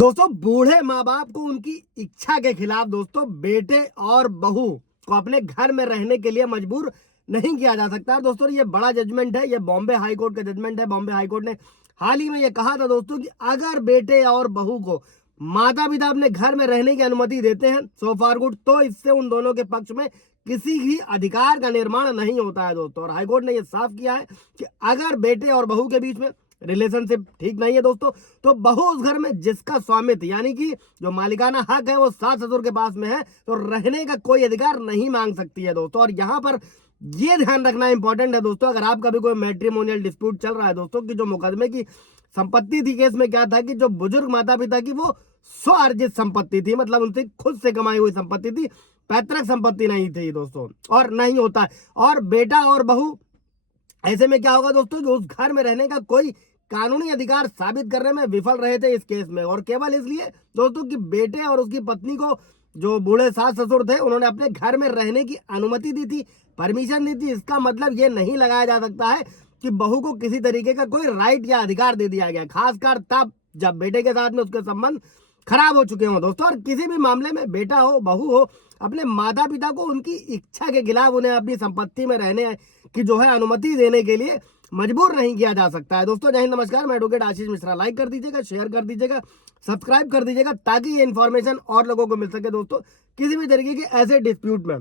दोस्तों बूढ़े माँ बाप को उनकी इच्छा के खिलाफ दोस्तों बेटे और बहू को अपने घर में रहने के लिए मजबूर नहीं किया जा सकता है। दोस्तों ये बड़ा जजमेंट है, ये बॉम्बे हाई कोर्ट का जजमेंट है। बॉम्बे हाई कोर्ट ने हाल ही में ये कहा था दोस्तों कि अगर बेटे और बहू को माता पिता अपने घर में रहने की अनुमति देते हैं सो फार गुड, तो इससे उन दोनों के पक्ष में किसी भी अधिकार का निर्माण नहीं होता है दोस्तों। और हाईकोर्ट ने यह साफ किया है कि अगर बेटे और बहू के बीच में रिलेशनशिप ठीक नहीं है दोस्तों, तो बहू उस घर में जिसका स्वामित्व यानी कि जो मालिकाना हक है वो सास ससुर के पास में है, तो रहने का कोई अधिकार नहीं मांग सकती है दोस्तों। और यहाँ पर ये ध्यान रखना इंपॉर्टेंट है दोस्तों, अगर आपका भी कोई मैट्रिमोनियल डिस्प्यूट चल रहा है दोस्तों कि जो मुकदमे की संपत्ति थी, केस में क्या था कि जो बुजुर्ग माता पिता की वो स्व अर्जित संपत्ति थी, मतलब उनसे खुद से कमाई हुई संपत्ति थी, पैतृक संपत्ति नहीं थी दोस्तों, और नहीं होता है। और बेटा और बहू ऐसे में क्या होगा दोस्तों कि उस घर में रहने का कोई कानूनी अधिकार साबित करने में विफल रहे थे इस केस में, और केवल इसलिए दोस्तों कि बेटे और उसकी पत्नी को जो बूढ़े सास ससुर थे उन्होंने अपने घर में रहने की अनुमति दी थी, परमिशन दी थी। इसका मतलब ये नहीं लगाया जा सकता है कि बहू को किसी तरीके का कोई राइट या अधिकार दे दिया गया, खासकर तब जब बेटे के साथ में उसके संबंध खराब हो चुके हों दोस्तों। और किसी भी मामले में बेटा हो बहू हो, अपने माता पिता को उनकी इच्छा के खिलाफ उन्हें अपनी संपत्ति में रहने की जो है अनुमति देने के लिए मजबूर नहीं किया जा सकता है दोस्तों। जय हिंद, नमस्कार, मैं एडवोकेट आशीष मिश्रा। लाइक कर दीजिएगा, शेयर कर दीजिएगा, सब्सक्राइब कर दीजिएगा ताकि ये इन्फॉर्मेशन और लोगों को मिल सके दोस्तों किसी भी तरीके के ऐसे डिस्प्यूट में।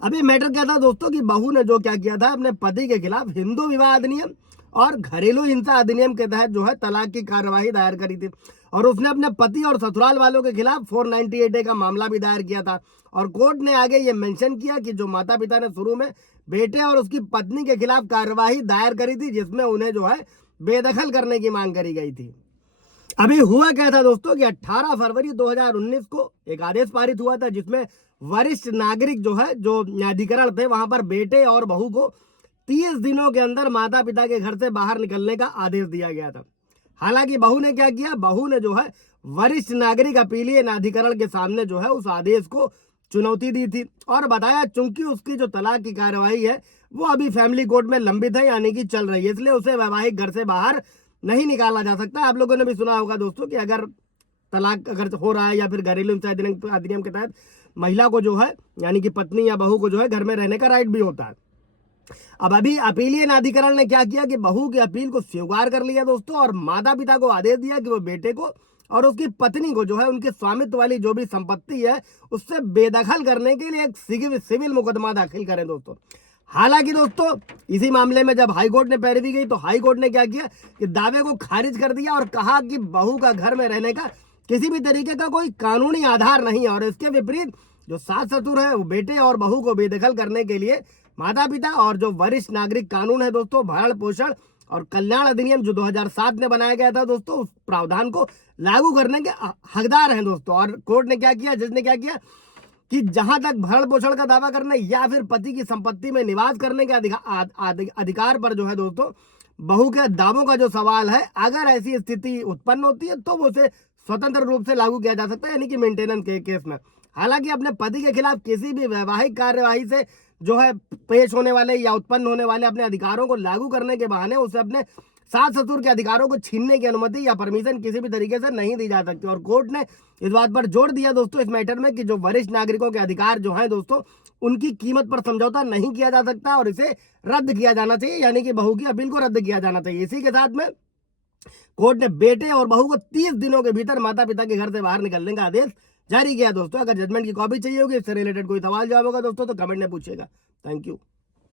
अभी मैटर क्या था दोस्तों कि बहू ने जो क्या किया था, अपने पति के खिलाफ हिंदू विवाह अधिनियम और घरेलू हिंसा अधिनियम के तहत जो है तलाक की कार्यवाही दायर करी थी, और उसने अपने पति और ससुराल वालों के खिलाफ 498A का मामला भी दायर किया था। और कोर्ट ने आगे ये मेंशन किया कि जो माता पिता ने शुरू में बेटे और उसकी पत्नी के खिलाफ कार्यवाही दायर करी थी, जिसमें उन्हें जो है बेदखल करने की मांग करी गई थी। अभी हुआ क्या था दोस्तों कि 18 फरवरी 2019 को एक आदेश पारित हुआ था, जिसमें वरिष्ठ नागरिक जो है, जो न्यायाधिकरण थे, वहां पर बेटे और बहू को 30 दिनों के अंदर माता पिता के घर से बाहर निकलने का आदेश दिया गया था। हालांकि बहू ने क्या किया, बहू ने जो है वरिष्ठ नागरिक अपीलीय न्यायाधिकरण के सामने जो है उस आदेश को चुनौती दी थी, और बताया चूंकि उसकी जो तलाक की कार्यवाही है वो अभी फैमिली कोर्ट में लंबित है, यानी कि चल रही है, इसलिए उसे वैवाहिक घर से बाहर नहीं निकाला जा सकता। आप लोगों ने भी सुना होगा दोस्तों कि अगर तलाक अगर हो रहा है या फिर घरेलू हिंसा अधिनियम के तहत महिला को जो है यानी कि पत्नी या बहू को जो है घर में रहने का राइट भी होता है। अब अभी अपीलीय न्यायाधिकरण ने क्या किया कि बहू की अपील को स्वीकार कर लिया दोस्तों, और माता पिता को आदेश दिया कि वो बेटे को और उसकी पत्नी को जो है उनके स्वामित्व वाली जो भी संपत्ति है उससे बेदखल करने के लिए एक सिविल मुकदमा दाखिल करें दोस्तों। हालांकि दोस्तों इसी मामले में जब हाईकोर्ट ने पैरवी की तो हाईकोर्ट ने क्या किया कि दावे को खारिज कर दिया और कहा कि बहू का घर में रहने का किसी भी तरीके का कोई कानूनी आधार नहीं है, और इसके विपरीत जो सास ससुर है वो बेटे और बहू को बेदखल करने के लिए माता पिता और जो वरिष्ठ नागरिक कानून है दोस्तों, भरण पोषण और कल्याण अधिनियम जो 2007 में बनाया गया था दोस्तों, उस प्रावधान को लागू करने के हकदार हैं दोस्तों। और कोर्ट ने क्या किया, जज ने क्या किया कि जहां तक भरण पोषण का दावा करने या फिर पति की संपत्ति में निवास करने के अधिकार पर जो है दोस्तों बहू के दावों का जो सवाल है, अगर ऐसी स्थिति उत्पन्न होती है तो वो उसे स्वतंत्र रूप से लागू किया जा सकता है, यानी कि मेंटेनेंस के केस में। हालांकि अपने पति के खिलाफ किसी भी वैवाहिक कार्यवाही से जो है पेश होने वाले या उत्पन्न होने वाले अपने अधिकारों को लागू करने के बहाने उसे अपने सास ससुर के अधिकारों को छीनने की अनुमति या परमिशन किसी भी तरीके से नहीं दी जा सकती। और कोर्ट ने इस बात पर जोर दिया दोस्तों इस मैटर में कि जो वरिष्ठ नागरिकों के अधिकार जो हैं दोस्तों, उनकी कीमत पर समझौता नहीं किया जा सकता और इसे रद्द किया जाना चाहिए, यानी कि बहू की अपील को रद्द किया जाना चाहिए। इसी के साथ में कोर्ट ने बेटे और बहू को 30 दिनों के भीतर माता पिता के घर से बाहर निकलने का आदेश जारी किया दोस्तों। अगर जजमेंट की कॉपी चाहिए होगी, इससे रिलेटेड कोई सवाल जवाब होगा दोस्तों तो कमेंट में पूछिएगा। Thank you.